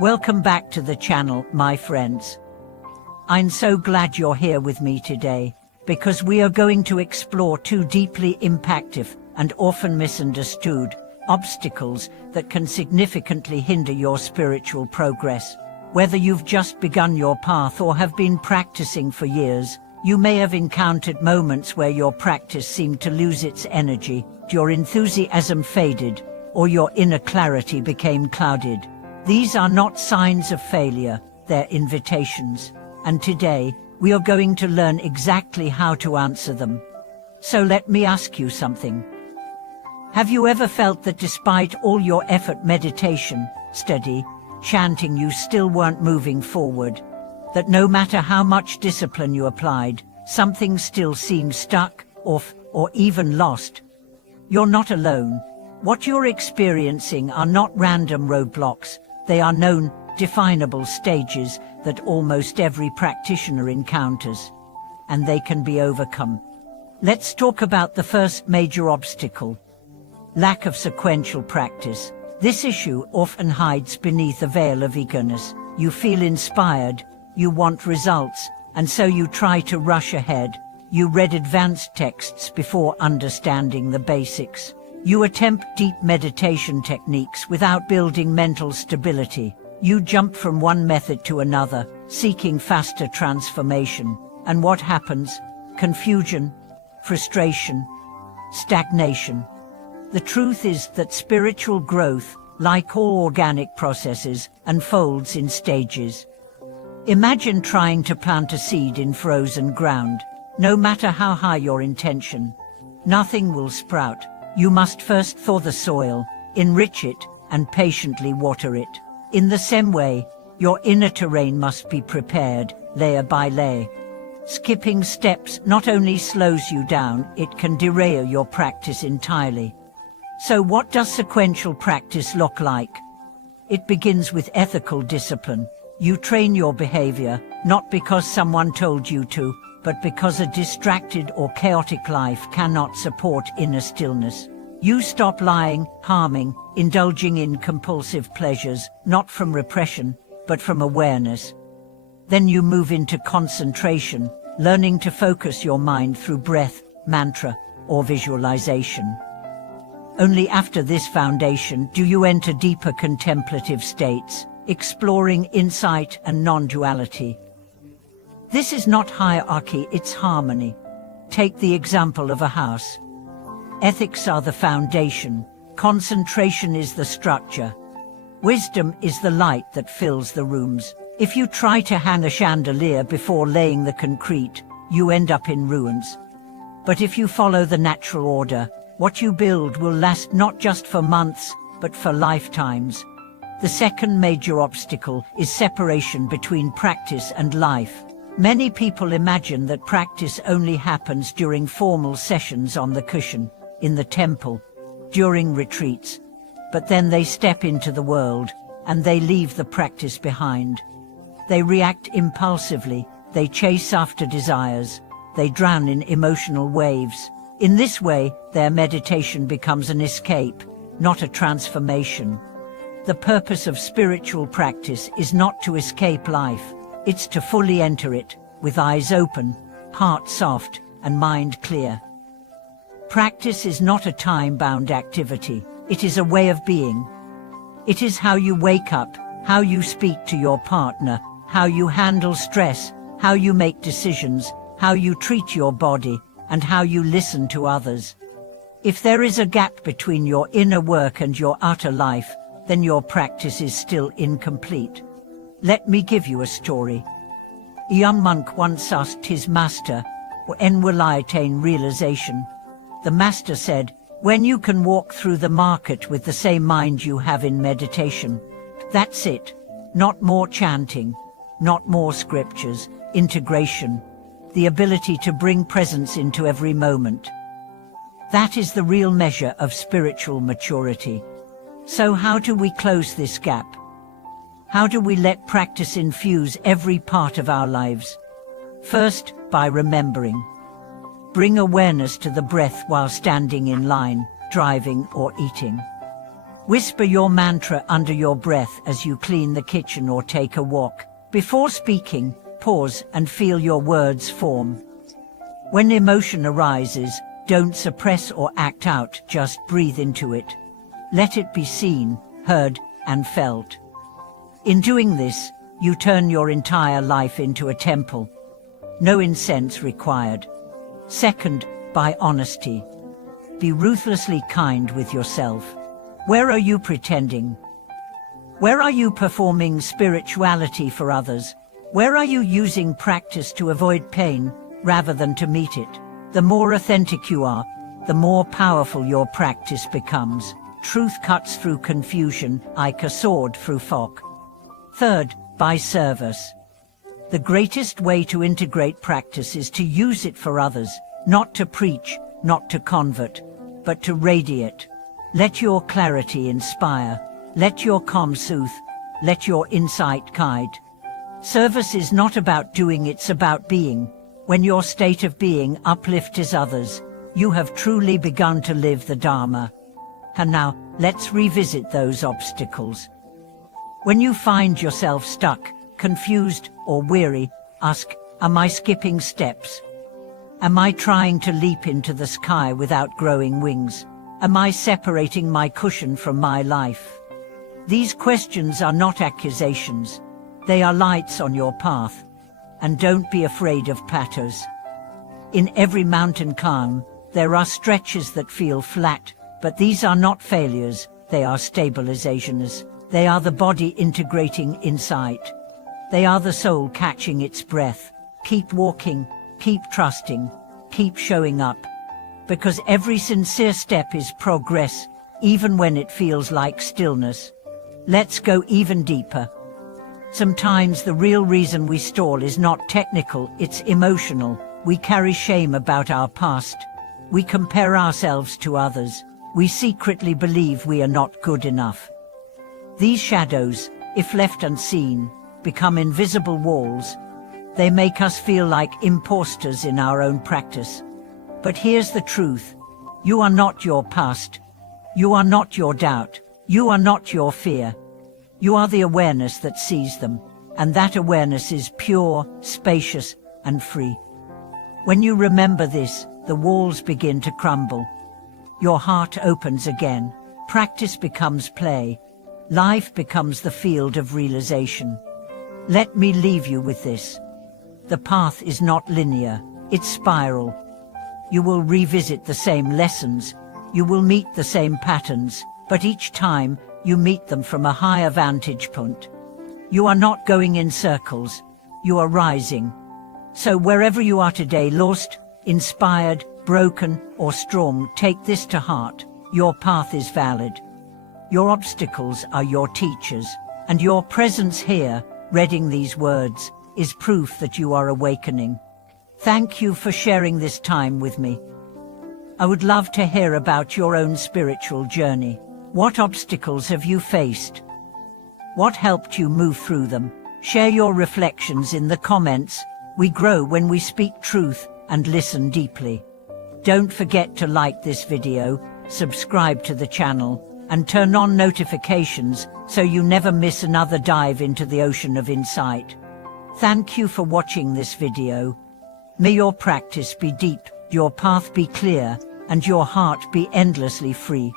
Welcome back to the channel, my friends. I'm so glad you're here with me today, because we are going to explore two deeply impactful and often misunderstood obstacles that can significantly hinder your spiritual progress. Whether you've just begun your path or have been practicing for years, you may have encountered moments where your practice seemed to lose its energy, your enthusiasm faded, or your inner clarity became clouded. These are not signs of failure, they're invitations. And today, we are going to learn exactly how to answer them. So let me ask you something. Have you ever felt that despite all your effort, meditation, study, chanting, you still weren't moving forward? That no matter how much discipline you applied, something still seemed stuck, off, or even lost? You're not alone. What you're experiencing are not random roadblocks. They are known, definable stages that almost every practitioner encounters, and they can be overcome. Let's talk about the first major obstacle: lack of sequential practice. This issue often hides beneath a veil of eagerness. You feel inspired, you want results, and so you try to rush ahead. You read advanced texts before understanding the basics. You attempt deep meditation techniques without building mental stability. You jump from one method to another, seeking faster transformation. And what happens? Confusion, frustration, stagnation. The truth is that spiritual growth, like all organic processes, unfolds in stages. Imagine trying to plant a seed in frozen ground. No matter how high your intention, nothing will sprout. You must first thaw the soil, enrich it, and patiently water it. In the same way, your inner terrain must be prepared, layer by layer. Skipping steps not only slows you down, it can derail your practice entirely. So what does sequential practice look like? It begins with ethical discipline. You train your behavior, not because someone told you to, but because a distracted or chaotic life cannot support inner stillness. You stop lying, harming, indulging in compulsive pleasures, not from repression, but from awareness. Then you move into concentration, learning to focus your mind through breath, mantra, or visualization. Only after this foundation do you enter deeper contemplative states, exploring insight and non-duality. This is not hierarchy, it's harmony. Take the example of a house. Ethics are the foundation, concentration is the structure. Wisdom is the light that fills the rooms. If you try to hang a chandelier before laying the concrete, you end up in ruins. But if you follow the natural order, what you build will last not just for months, but for lifetimes. The second major obstacle is separation between practice and life. Many people imagine that practice only happens during formal sessions on the cushion, in the temple, during retreats. But then they step into the world, and they leave the practice behind. They react impulsively, they chase after desires, they drown in emotional waves. In this way, their meditation becomes an escape, not a transformation. The purpose of spiritual practice is not to escape life. It's to fully enter it, with eyes open, heart soft, and mind clear. Practice is not a time-bound activity, it is a way of being. It is how you wake up, how you speak to your partner, how you handle stress, how you make decisions, how you treat your body, and how you listen to others. If there is a gap between your inner work and your outer life, then your practice is still incomplete. Let me give you a story. A young monk once asked his master, "When will I attain realization?" The master said, "When you can walk through the market with the same mind you have in meditation. That's it. Not more chanting, not more scriptures, integration. The ability to bring presence into every moment. That is the real measure of spiritual maturity." So how do we close this gap? How do we let practice infuse every part of our lives? First, by remembering. Bring awareness to the breath while standing in line, driving or eating. Whisper your mantra under your breath as you clean the kitchen or take a walk. Before speaking, pause and feel your words form. When emotion arises, don't suppress or act out, just breathe into it. Let it be seen, heard, and felt. In doing this, you turn your entire life into a temple. No incense required. Second, by honesty. Be ruthlessly kind with yourself. Where are you pretending? Where are you performing spirituality for others? Where are you using practice to avoid pain rather than to meet it? The more authentic you are, the more powerful your practice becomes. Truth cuts through confusion like a sword through fog. Third, by service. The greatest way to integrate practice is to use it for others, not to preach, not to convert, but to radiate. Let your clarity inspire. Let your calm soothe. Let your insight guide. Service is not about doing, it's about being. When your state of being uplifts others, you have truly begun to live the Dharma. And now, let's revisit those obstacles. When you find yourself stuck, confused, or weary, ask, am I skipping steps? Am I trying to leap into the sky without growing wings? Am I separating my cushion from my life? These questions are not accusations. They are lights on your path. And don't be afraid of plateaus. In every mountain climb, there are stretches that feel flat, but these are not failures, they are stabilizations. They are the body integrating insight. They are the soul catching its breath. Keep walking, keep trusting, keep showing up. Because every sincere step is progress, even when it feels like stillness. Let's go even deeper. Sometimes the real reason we stall is not technical, it's emotional. We carry shame about our past. We compare ourselves to others. We secretly believe we are not good enough. These shadows, if left unseen, become invisible walls. They make us feel like imposters in our own practice. But here's the truth. You are not your past. You are not your doubt. You are not your fear. You are the awareness that sees them, and that awareness is pure, spacious, and free. When you remember this, the walls begin to crumble. Your heart opens again. Practice becomes play. Life becomes the field of realization. Let me leave you with this. The path is not linear, it's spiral. You will revisit the same lessons, you will meet the same patterns, but each time, you meet them from a higher vantage point. You are not going in circles, you are rising. So wherever you are today, lost, inspired, broken, or strong, take this to heart. Your path is valid. Your obstacles are your teachers, and your presence here, reading these words, is proof that you are awakening. Thank you for sharing this time with me. I would love to hear about your own spiritual journey. What obstacles have you faced? What helped you move through them? Share your reflections in the comments. We grow when we speak truth and listen deeply. Don't forget to like this video, subscribe to the channel, and turn on notifications so you never miss another dive into the ocean of insight. Thank you for watching this video. May your practice be deep, your path be clear, and your heart be endlessly free.